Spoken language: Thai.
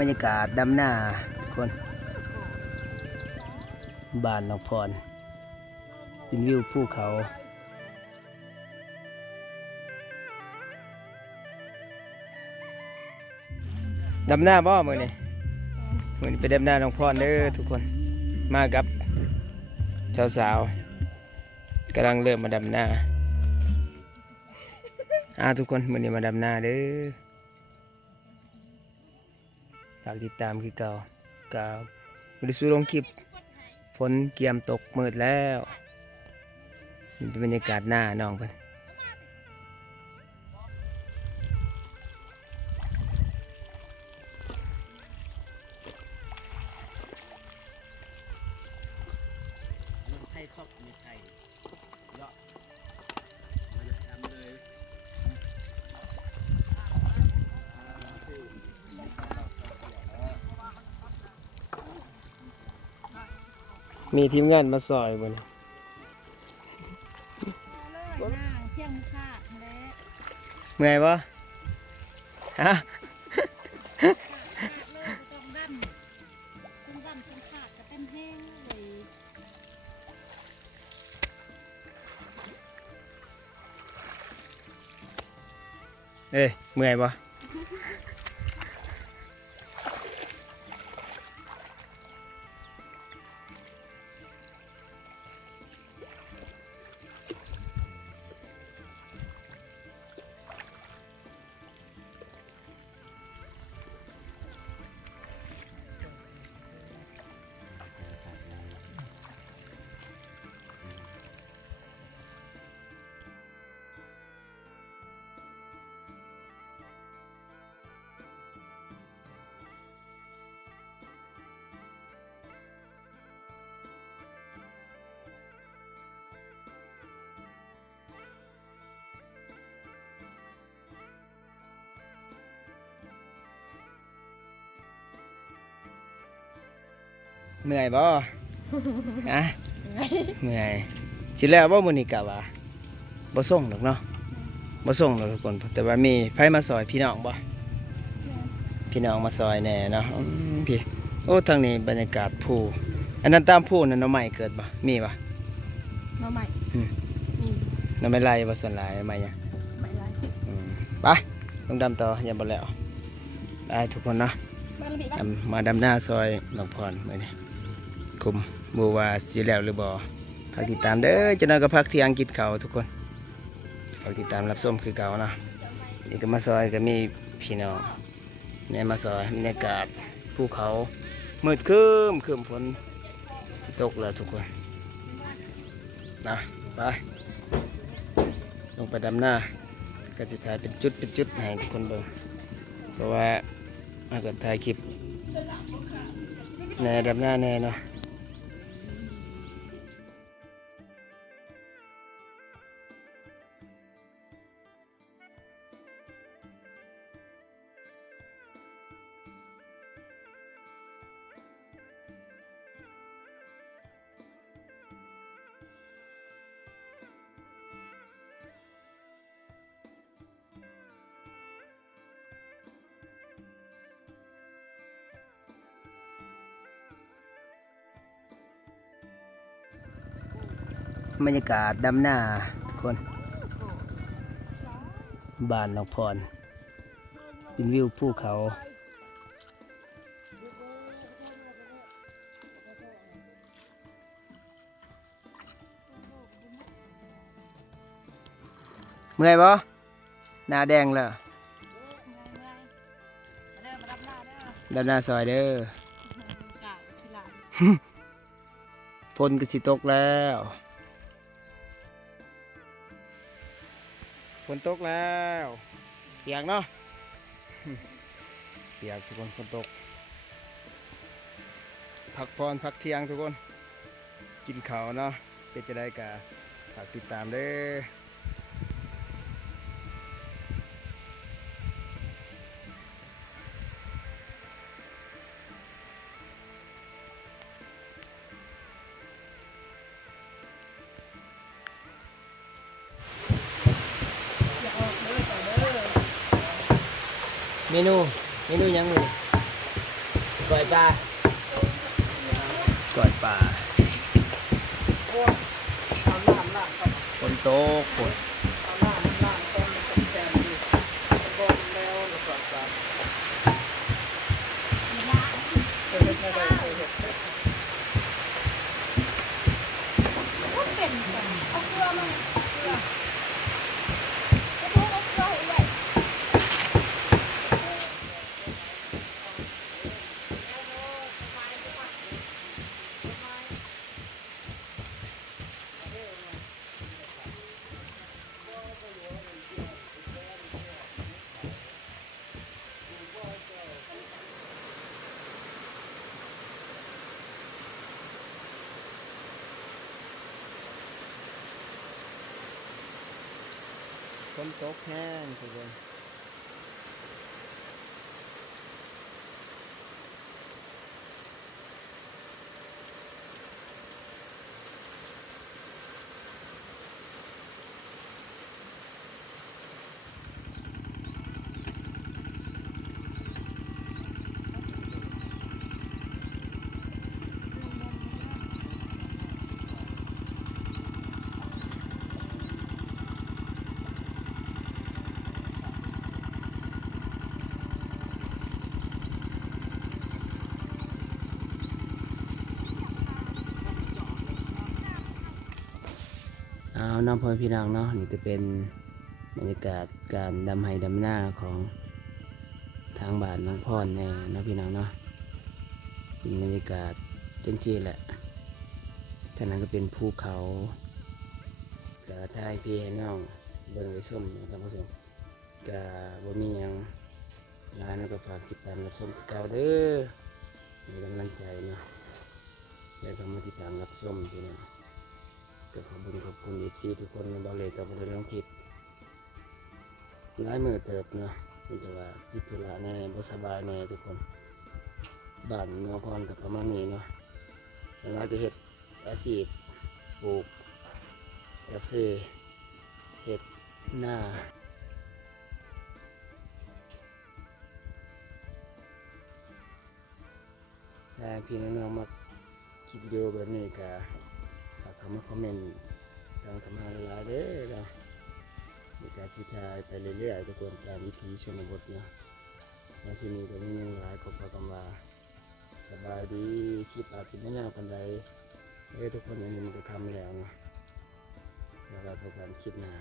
บรรยากาศดำหน้าทุกคนบ้านหนองพรเป็นวิวภูเขาดำหน้าบ่มือนี่ไปดำหน้าหนองพรเด้อทุกคนมากับสาวๆกำลังเริ่มมาดำหน้าทุกคนมือนี้มาดำหน้าเด้อฝากติดตามคือเก่ากาวบริสุทธิ์ลงคลิปฝนเกียมตกมืดแล้วนี่เป็นบรรยากาศหน้าน้องเพิ่นมีทีมงานมาซอยบนเมื่อยปะฮะเอ้ยเมื่อยปะเหนื่อยบ่ฮะเหนื่อยสิแล้วบ่มื้อนี้กะว่าบ่ส่งดอกเนาะบ่ส่งดอกทุกคนแต่ว่ามีไผมาซอยพี่น้องบ่พี่น้องมาซอยแน่เนาะพี่โอ้ทางนี้บรรยากาศภูอันนั้นตามภูนั่นหน่อไม้เกิดบ่มีบ่หน่อไม้มี หน่อไม้ไล่บ่ส่วนหลายหน่อไม้หยัง ไม่ไร ไปต้องดำต่อยังบ่แล้วได้ทุกคนเนาะ บ้านละพี่บ้าน มาดำหน้าซอยหนองพรมื้อนี้คุมบ่ว่าสิแล้วหรือบ่ฝากติดตามเด้อจังได๋ก็พักเที่ยงกินข้าวทุกคนฝากติดตามรับชมคือเก่านะนี่ก็มาซอยก็มีพี่น้องเนี่ยมาซอยบรรยากาศภูเขามืดครึ้มฝนสิตกแล้วทุกคนนะไปลงไปดำหน้าก็จะถ่ายเป็นจุดให้ทุกคนเบิ่งเพราะว่าถ้าเกิดถ่ายคลิปแน่ดำหน้าแน่เนาะบรรยากาศดำหน้าทุกคนบ้านหนองพรเป็นวิวภูเขาเมื่อยบ่หน้าแดงแล้วดำหน้าซอยเด้อฝนก็สิตกแล้วฝนตกแล้วเปียกเนาะเปียกทุกคนฝนตกพักผ่อนพักเที่ยงทุกคนกินข้าวเนาะเป็นจะได้กะฝากติดตามเด้อ เมนูยังเลย ก้อยปลาก้อยปลาฝนตกฝนเอาเกลือมาเกลือเอาเกลือให้ไว้ ฝนตกแห้งทุกคนเอาน้องพ่อพี่น้องเนาะนี่ก็เป็นบรรยากาศการดำไห้ดำหน้าของทางบ้านน้องพรแน่เนาะพี่น้องเนาะเป็นบรรยากาศจังซี่แหละท่างนั้นก็เป็นภูเขากะทายพี่ให้น้องเบิ่งไว้ส้มนะครับผู้ชมกะบ่มีหยังร้านก็ฝากติดตามรับชมคือเก่าเด้อมีกำลังใจเนาะแล้วก็มาติดตามรับชมพี่น้องก็ขอบคุณFCทุกคนในบ่เลยกับบริเวณทิศหลายมือเติบเนาะมีแต่ว่าติดธุระแน่บ่สบายแน่ทุกคนบ้านน้องพรกับประมาณนี้เนาะส่วนมากจะเฮ็ดอาชีพปลูกกาแฟเฮ็ดหน้าถ้าพี่น้องๆมาคลิปวิดีโอแบบนี้ก็ฝากคำมาคอมเมนต์ทางธรรมะหลายๆเด้อเนาะในการสิทายไปเรื่อยๆทุกคนตามวิถีชนบทเนาะสำหรับที่นี่ก็มียังหลายขอบคุณว่าสบายดีคลิปอาจจะไม่ยาวปานใดทุกคนอันนี้มันก็ทำแล้วเนาะแล้วเราพบกันคลิปหน้า